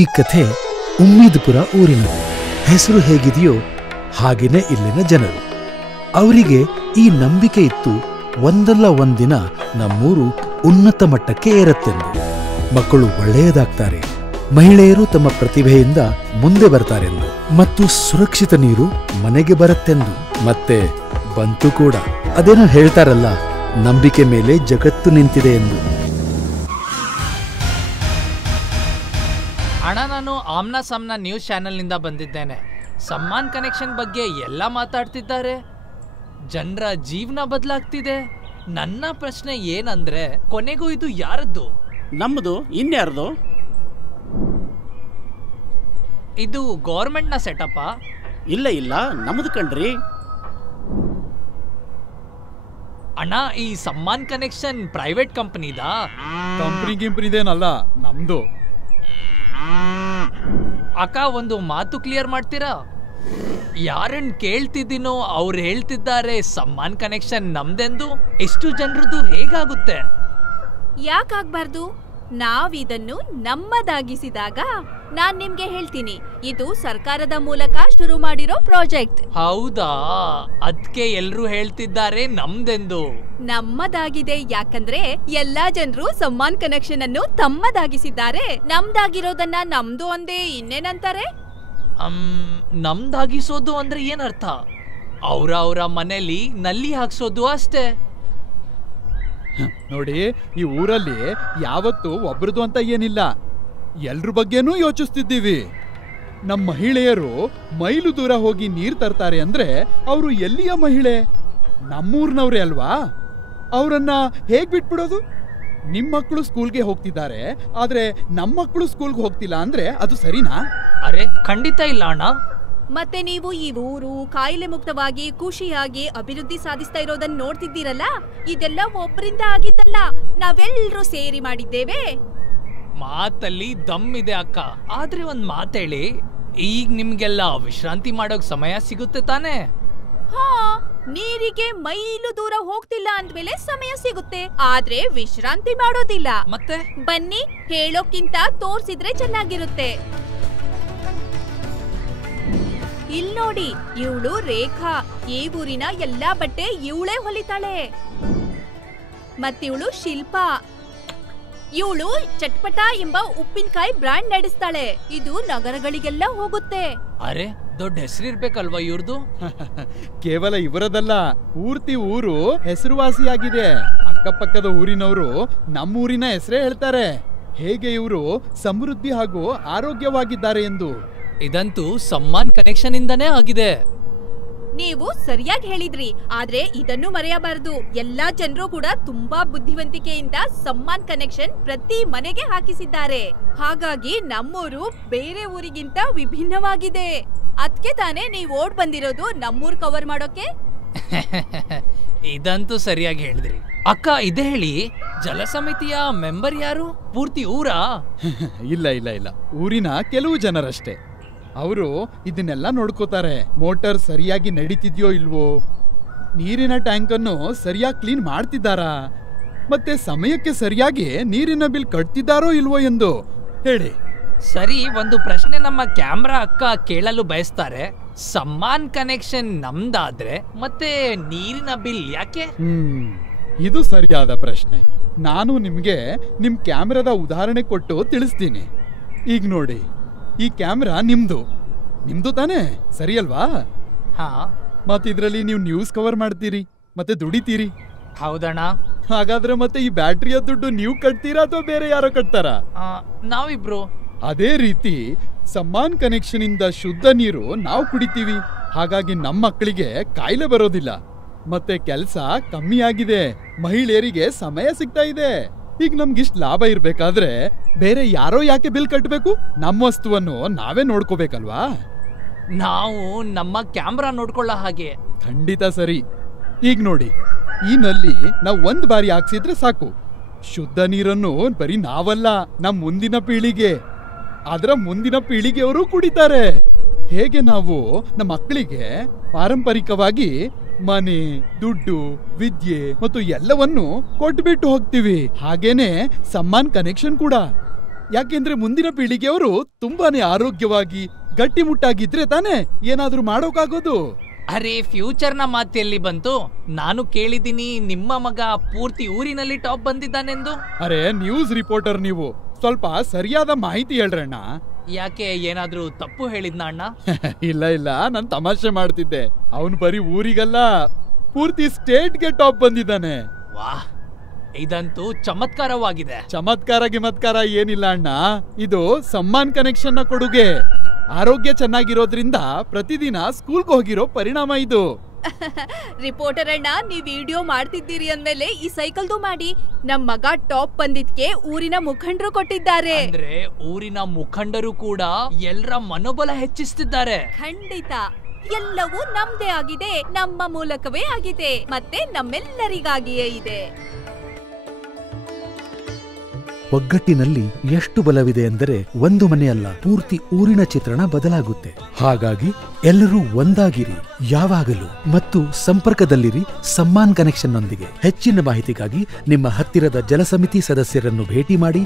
ಈ ಕಥೆ ಉಮ್ಮೀದ್ಪುರ ಊರಿನ ಹೆಸರು ಹೇಗಿದೆಯೋ ಹಾಗೇನೆ ಇಲ್ಲಿನ ಜನರು. ಅವರಿಗೆ ಈ ನಂಬಿಕೆ ಇತ್ತು, ಒಂದಲ್ಲ ಒಂದಿನ ನಮ್ಮೂರು ಉನ್ನತ ಮಟ್ಟಕ್ಕೆ ಏರತ್ತೆಂದು. ಮಕ್ಕಳು ಒಳ್ಳೆಯದಾಗ್ತಾರೆ, ಮಹಿಳೆಯರು ತಮ್ಮ ಪ್ರತಿಭೆಯಿಂದ ಮುಂದೆ ಬರ್ತಾರೆಂದು, ಮತ್ತು ಸುರಕ್ಷಿತ ನೀರು ಮನೆಗೆ ಬರತ್ತೆಂದು. ಮತ್ತೆ ಬಂತು ಕೂಡ. ಅದೇನೋ ಹೇಳ್ತಾರಲ್ಲ, ನಂಬಿಕೆ ಮೇಲೆ ಜಗತ್ತು ನಿಂತಿದೆ ಎಂದು. ಅಣ್ಣ, ನಾನು ಆಮ್ನಾ ಸಾಮ್ನಾ ನ್ಯೂಸ್ ಚಾನೆಲ್ನಿಂದ ಬಂದಿದ್ದೇನೆ. ಸಮ್ಮಾನ್ ಕನೆಕ್ಷನ್ ಬಗ್ಗೆ ಎಲ್ಲ ಮಾತಾಡ್ತಿದ್ದಾರೆ. ಜನರ ಜೀವನ ಬದಲಾಗ್ತಿದೆ. ನನ್ನ ಪ್ರಶ್ನೆ ಏನಂದ್ರೆ, ಕೊನೆಗೂ ಇದು ಯಾರದ್ದು? ನಮ್ಮದು, ಇನ್ಯಾರ್ದು? ಇದು ಗೌರ್ಮೆಂಟ್ನ ಸೆಟಪ್ಪಾ? ಇಲ್ಲ ಇಲ್ಲ, ನಮ್ಮದು ಕಣ್ರಿ. ಅಣ್ಣ, ಈ ಸಮ್ಮಾನ್ ಕನೆಕ್ಷನ್ ಪ್ರೈವೇಟ್ ಕಂಪನಿದಾ? ಕಂಪ್ನಿದೇನಲ್ಲ, ನಮ್ದು. ಅಕ್ಕ, ಒಂದು ಮಾತು ಕ್ಲಿಯರ್ ಮಾಡ್ತೀರಾ? ಯಾರನ್ನ ಕೇಳ್ತಿದ್ದೀನೋ ಅವ್ರು ಹೇಳ್ತಿದ್ದಾರೆ ಸಮ್ಮಾನ್ ಕನೆಕ್ಷನ್ ನಮ್ದೆಂದು. ಎಷ್ಟು ಜನರದ್ದು ಹೇಗಾಗುತ್ತೆ? ಯಾಕಾಗ್ಬಾರ್ದು? ನಾವಿದನ್ನು ನಮ್ಮದಾಗಿಸಿದಾಗ ನಾನ್ ನಿಮ್ಗೆ ಹೇಳ್ತೀನಿ, ಇದು ಸರ್ಕಾರದ ಮೂಲಕ ಶುರು ಮಾಡಿರೋ ಪ್ರಾಜೆಕ್ಟ್. ಹೌದಾ? ಅದ್ಕೆ ಎಲ್ರು ಹೇಳ್ತಿದ್ದಾರೆ ನಮ್ದೆಂದು. ನಮ್ಮದಾಗಿದೆ ಯಾಕಂದ್ರೆ ಎಲ್ಲಾ ಜನರು ಸಮ್ಮಾನ್ ಕನೆಕ್ಷನ್ ಅನ್ನು ತಮ್ಮದಾಗಿಸಿದ್ದಾರೆ. ನಮ್ದಾಗಿರೋದನ್ನ ನಮ್ದು ಅಂದೇ ಇನ್ನೇನಂತಾರೆ? ನಮ್ದಾಗಿಸೋದು ಅಂದ್ರೆ ಏನರ್ಥ? ಅವ್ರ ಮನೇಲಿ ನಲ್ಲಿ ಹಾಕ್ಸೋದು ಅಷ್ಟೇ. ನೋಡಿ, ಈ ಊರಲ್ಲಿ ಯಾವತ್ತೂ ಒಬ್ರದು ಅಂತ ಏನಿಲ್ಲ, ಎಲ್ರ ಬಗ್ಗೆನೂ ಯೋಚಿಸ್ತಿದ್ದೀವಿ. ನಮ್ಮ ಮಹಿಳೆಯರು ಮೈಲು ದೂರ ಹೋಗಿ ನೀರ್ ತರ್ತಾರೆ ಅಂದ್ರೆ ಅವರು ಎಲ್ಲಿಯ ಮಹಿಳೆ? ನಮ್ಮೂರ್ನವ್ರೆ ಅಲ್ವಾ? ಅವರನ್ನ ಹೇಗ್ ಬಿಟ್ಬಿಡೋದು? ನಿಮ್ಮ ಮಕ್ಕಳು ಸ್ಕೂಲ್ಗೆ ಹೋಗ್ತಿದ್ದಾರೆ, ಆದ್ರೆ ನಮ್ಮ ಮಕ್ಕಳು ಸ್ಕೂಲ್ಗೆ ಹೋಗ್ತಿಲ್ಲ ಅಂದ್ರೆ ಅದು ಸರಿನಾ? ಅರೆ, ಖಂಡಿತ ಇಲ್ಲ ಅಣ್ಣ. ಮತ್ತೆ ನೀವು ಈ ಊರು ಕಾಯಿಲೆ ಮುಕ್ತವಾಗಿ ಖುಷಿಯಾಗಿ ಅಭಿವೃದ್ಧಿ ಸಾಧಿಸ್ತಾ ಇರೋದನ್ನ ನೋಡ್ತಿದ್ದೀರಲ್ಲ, ಇದೆಲ್ಲ ಒಬ್ಬರಿಂದ ಆಗಿದ್ದಲ್ಲ, ನಾವೆಲ್ಲರೂ ಸೇರಿ ಮಾಡಿದ್ದೇವೆ. ಮಾತಲ್ಲಿ ದಮ್ ಇದೆ ಅಕ್ಕ. ಆದ್ರೆ ಒಂದ್ ಮಾತೇಳಿ, ಈಗ ನಿಮ್ಗೆಲ್ಲ ವಿಶ್ರಾಂತಿ ಮಾಡೋಕ್ ಸಮಯ ಸಿಗುತ್ತೆ ತಾನೇ? ಹಾ, ನೀರಿಗೆ ಮೈಲು ದೂರ ಹೋಗ್ತಿಲ್ಲ ಅಂದ್ಮೇಲೆ ಸಮಯ ಸಿಗುತ್ತೆ, ಆದ್ರೆ ವಿಶ್ರಾಂತಿ ಮಾಡೋದಿಲ್ಲ. ಮತ್ತೆ ಬನ್ನಿ, ಹೇಳೋಕ್ಕಿಂತ ತೋರ್ಸಿದ್ರೆ ಚೆನ್ನಾಗಿರುತ್ತೆ. ಇಲ್ ನೋಡಿ, ಇವಳು ರೇಖಾ. ಈ ಊರಿನ ಎಲ್ಲಾ ಬಟ್ಟೆ ಇವಳೇ ಹೊಲಿತಾಳೆ. ಮತ್ತಿವಳು ಶಿಲ್ಪಾ. ಇವಳು ಚಟ್ಪಟ ಎಂಬ ಉಪ್ಪಿನಕಾಯಿ ಬ್ರ್ಯಾಂಡ್ ನಡೆಸ್ತಾಳೆ. ಇದು ನಗರಗಳಿಗೆಲ್ಲ ಹೋಗುತ್ತೆ. ಅರೆ, ದೊಡ್ಡ ಹೆಸರಿರ್ಬೇಕಲ್ವಾ ಇವ್ರದು? ಕೇವಲ ಇವರದಲ್ಲ, ಪೂರ್ತಿ ಊರು ಹೆಸರುವಾಸಿಯಾಗಿದೆ. ಅಕ್ಕಪಕ್ಕದ ಊರಿನವರು ನಮ್ಮೂರಿನ ಹೆಸರೇ ಹೇಳ್ತಾರೆ, ಹೇಗೆ ಇವರು ಸಮೃದ್ಧಿ ಹಾಗೂ ಆರೋಗ್ಯವಾಗಿದ್ದಾರೆ ಎಂದು. ಇದಂತೂ ಸಮ್ಮಾನ್ ಕನೆಕ್ಷನ್ ಇಂದನೇ ಆಗಿದೆ. ನೀವು ಸರಿಯಾಗಿ ಹೇಳಿದ್ರಿ, ಆದ್ರೆ ಇದನ್ನು ಮರೆಯಬಾರದು. ಎಲ್ಲಾ ಜನರು ಕೂಡ ತುಂಬಾ ಬುದ್ಧಿವಂತಿಕೆಯಿಂದ ಸಮ್ಮಾನ್ ಕನೆಕ್ಷನ್ ಪ್ರತಿ ಮನೆಗೆ ಹಾಕಿಸಿದ್ದಾರೆ. ಹಾಗಾಗಿ ನಮ್ಮೂರು ಬೇರೆ ಊರಿಗಿಂತ ವಿಭಿನ್ನವಾಗಿದೆ. ಅದ್ಕೆ ತಾನೇ ನೀವು ಓಡ್ ಬಂದಿರೋದು ನಮ್ಮೂರ್ ಕವರ್ ಮಾಡೋಕೆ. ಇದಂತೂ ಸರಿಯಾಗಿ ಹೇಳಿದ್ರಿ ಅಕ್ಕ. ಇದೇ ಹೇಳಿ, ಜಲ ಸಮಿತಿಯ ಮೆಂಬರ್ ಯಾರು? ಪೂರ್ತಿ ಊರಾ? ಇಲ್ಲ ಇಲ್ಲ ಇಲ್ಲ, ಊರಿನ ಕೆಲವು ಜನರಷ್ಟೇ. ಅವರು ಇದನ್ನೆಲ್ಲ ನೋಡ್ಕೋತಾರೆ. ಮೋಟಾರ್ ಸರಿಯಾಗಿ ನಡೀತಿದ್ಯೋ ಇಲ್ವೋ, ನೀರಿನ ಟ್ಯಾಂಕ್ ಅನ್ನು ಸರಿಯಾಗಿ ಕ್ಲೀನ್ ಮಾಡ್ತಿದ್ದಾರಾ, ಮತ್ತೆ ಸಮಯಕ್ಕೆ ಸರಿಯಾಗಿ ನೀರಿನ ಬಿಲ್ ಕಟ್ತಿದ್ದಾರೋ ಇಲ್ವೋ ಎಂದು ಹೇಳಿ. ಸರಿ, ಒಂದು ಪ್ರಶ್ನೆ ನಮ್ಮ ಕ್ಯಾಮ್ರಾ ಅಕ್ಕ ಕೇಳಲು ಬಯಸ್ತಾರೆ. ಸಮ್ಮಾನ್ ಕನೆಕ್ಷನ್ ನಮ್ದಾದ್ರೆ ಮತ್ತೆ ನೀರಿನ ಬಿಲ್ ಯಾಕೆ? ಇದು ಸರಿಯಾದ ಪ್ರಶ್ನೆ. ನಾನು ನಿಮ್ಗೆ ನಿಮ್ ಕ್ಯಾಮ್ರಾದ ಉದಾಹರಣೆ ಕೊಟ್ಟು ತಿಳಿಸ್ತೀನಿ. ಈಗ ನೋಡಿ, ಈ ಕ್ಯಾಮ್ರಾ ನಿಮ್ದು ತಾನೇ, ಸರಿ ಅಲ್ವಾ? ಹಾ. ಮತ್ತಿದ್ರಲ್ಲಿ ನೀವು ನ್ಯೂಸ್ ಕವರ್ ಮಾಡ್ತೀರಿ ಮತ್ತೆ ದುಡಿತೀರಿ. ಹೌದಣ್ಣ. ಹಾಗಾದ್ರೆ ಮತ್ತೆ ಈ ಬ್ಯಾಟ್ರಿಯ ದುಡ್ಡು ನೀವು ಕಟ್ತೀರಾ ಅಥವಾ ಬೇರೆ ಯಾರೋ ಕಟ್ತಾರಾ? ನಾವಿಬ್ರು. ಅದೇ ರೀತಿ ಸಮ್ಮಾನ್ ಕನೆಕ್ಷನ್ ಇಂದ ಶುದ್ಧ ನೀರು ನಾವು ಕುಡಿತೀವಿ. ಹಾಗಾಗಿ ನಮ್ಮ ಮಕ್ಕಳಿಗೆ ಕಾಯಿಲೆ ಬರೋದಿಲ್ಲ, ಮತ್ತೆ ಕೆಲಸ ಕಮ್ಮಿ ಆಗಿದೆ, ಮಹಿಳೆಯರಿಗೆ ಸಮಯ ಸಿಗ್ತಾ ಇದೆ. ಈಗ ನಮ್ಗಿಷ್ಟು ಲಾಭ ಇರ್ಬೇಕಾದ್ರೆ ಬೇರೆ ಯಾರೋ ಯಾಕೆ ಬಿಲ್ ಕಟ್ಟಬೇಕು? ನಮ್ಮ ವಸ್ತುವನ್ನು ನಾವೇ ನೋಡ್ಕೋಬೇಕಲ್ವಾ? ನಾವು ನಮ್ಮ ಕ್ಯಾಮ್ರಾ ನೋಡ್ಕೊಳ್ಳೋ ಹಾಗೆ. ಖಂಡಿತ ಸರಿ. ಈಗ ನೋಡಿ, ಈ ನಲ್ಲಿ ನಾವು ಒಂದ್ ಬಾರಿ ಹಾಕ್ಸಿದ್ರೆ ಸಾಕು. ಶುದ್ಧ ನೀರನ್ನು ಬರೀ ನಾವಲ್ಲ, ನಮ್ಮ ಮುಂದಿನ ಪೀಳಿಗೆ, ಅದರ ಮುಂದಿನ ಪೀಳಿಗೆಯವರು ಕುಡಿತಾರೆ. ಹೇಗೆ ನಾವು ನಮ್ಮ ಮಕ್ಕಳಿಗೆ ಪಾರಂಪರಿಕವಾಗಿ ಮನೆ, ದುಡ್ಡು, ವಿದ್ಯೆ ಮತ್ತು ಎಲ್ಲವನ್ನೂ ಕೊಟ್ಬಿಟ್ಟು ಹೋಗ್ತೀವಿ, ಹಾಗೇನೆ ಸಮ್ಮಾನ್ ಕನೆಕ್ಷನ್ ಕೂಡ. ಯಾಕೆಂದ್ರೆ ಮುಂದಿನ ಪೀಳಿಗೆಯವರು ತುಂಬಾನೇ ಆರೋಗ್ಯವಾಗಿ ಗಟ್ಟಿಮುಟ್ಟಾಗಿದ್ರೆ ತಾನೇ ಏನಾದ್ರೂ ಮಾಡೋಕಾಗೋದು. ಅರೆ ಫ್ಯೂಚರ್ನ ಮಾತೆಲ್ಲಿ ಬಂತು? ನಾನು ಕೇಳಿದ್ದೀನಿ ನಿಮ್ಮ ಮಗ ಪೂರ್ತಿ ಊರಿನಲ್ಲಿ ಟಾಪ್ ಬಂದಿದ್ದಾನೆಂದು. ಅರೆ ನ್ಯೂಸ್ ರಿಪೋರ್ಟರ್ ನೀವು, ಸ್ವಲ್ಪ ಸರಿಯಾದ ಮಾಹಿತಿ ಹೇಳ್ರಣ್ಣ. ಯಾಕೆ ಏನಾದ್ರೂ ತಪ್ಪು ಹೇಳಿದ್ನ ಅಣ್ಣ? ಇಲ್ಲ ಇಲ್ಲ, ನಾನ್ ತಮಾಷೆ ಮಾಡ್ತಿದ್ದೆ. ಅವನು ಬರೀ ಊರಿಗಲ್ಲ, ಪೂರ್ತಿ ಸ್ಟೇಟ್ಗೆ ಟಾಪ್ ಬಂದಿದ್ದಾನೆ. ವಾಹ್, ಇದಂತೂ ಚಮತ್ಕಾರವಾಗಿದೆ. ಚಮತ್ಕಾರ ಗಿಮತ್ಕಾರ ಏನಿಲ್ಲ ಅಣ್ಣ, ಇದು ಸಮ್ಮಾನ್ ಕನೆಕ್ಷನ್ ನ ಕೊಡುಗೆ. ಆರೋಗ್ಯ ಚೆನ್ನಾಗಿರೋದ್ರಿಂದ ಪ್ರತಿದಿನ ಸ್ಕೂಲ್ಗೆ ಹೋಗಿರೋ ಪರಿಣಾಮ ಇದು. ರಿಪೋರ್ಟರ್ ಅಣ್ಣ, ನೀವ್ ವಿಡಿಯೋ ಮಾಡ್ತಿದ್ದೀರಿ ಅಂದ್ಮೇಲೆ ಈ ಸೈಕಲ್ದು ಮಾಡಿ. ನಮ್ ಮಗ ಟಾಪ್ ಬಂದಿದ್ಕೆ ಊರಿನ ಮುಖಂಡರು ಕೊಟ್ಟಿದ್ದಾರೆ. ಅಂದ್ರೆ ಊರಿನ ಮುಖಂಡರು ಕೂಡ ಎಲ್ಲರ ಮನೋಬಲ ಹೆಚ್ಚಿಸ್ತಿದ್ದಾರೆ. ಖಂಡಿತ, ಎಲ್ಲವೂ ನಮ್ದೇ ಆಗಿದೆ, ನಮ್ಮ ಮೂಲಕವೇ ಆಗಿದೆ, ಮತ್ತೆ ನಮ್ಮೆಲ್ಲರಿಗಾಗಿಯೇ ಇದೆ. ಒಗ್ಗಟ್ಟಿನಲ್ಲಿ ಎಷ್ಟು ಬಲವಿದೆ ಎಂದರೆ ಒಂದು ಮನೆಯಲ್ಲ, ಪೂರ್ತಿ ಊರಿನ ಚಿತ್ರಣ ಬದಲಾಗುತ್ತೆ. ಹಾಗಾಗಿ ಎಲ್ಲರೂ ಒಂದಾಗಿರಿ ಯಾವಾಗಲೂ ಮತ್ತು ಸಂಪರ್ಕದಲ್ಲಿರಿ ಸಮ್ಮಾನ್ ಕನೆಕ್ಷನ್ ನೊಂದಿಗೆ. ಹೆಚ್ಚಿನ ಮಾಹಿತಿಗಾಗಿ ನಿಮ್ಮ ಹತ್ತಿರದ ಜಲಸಮಿತಿ ಸದಸ್ಯರನ್ನು ಭೇಟಿ ಮಾಡಿ.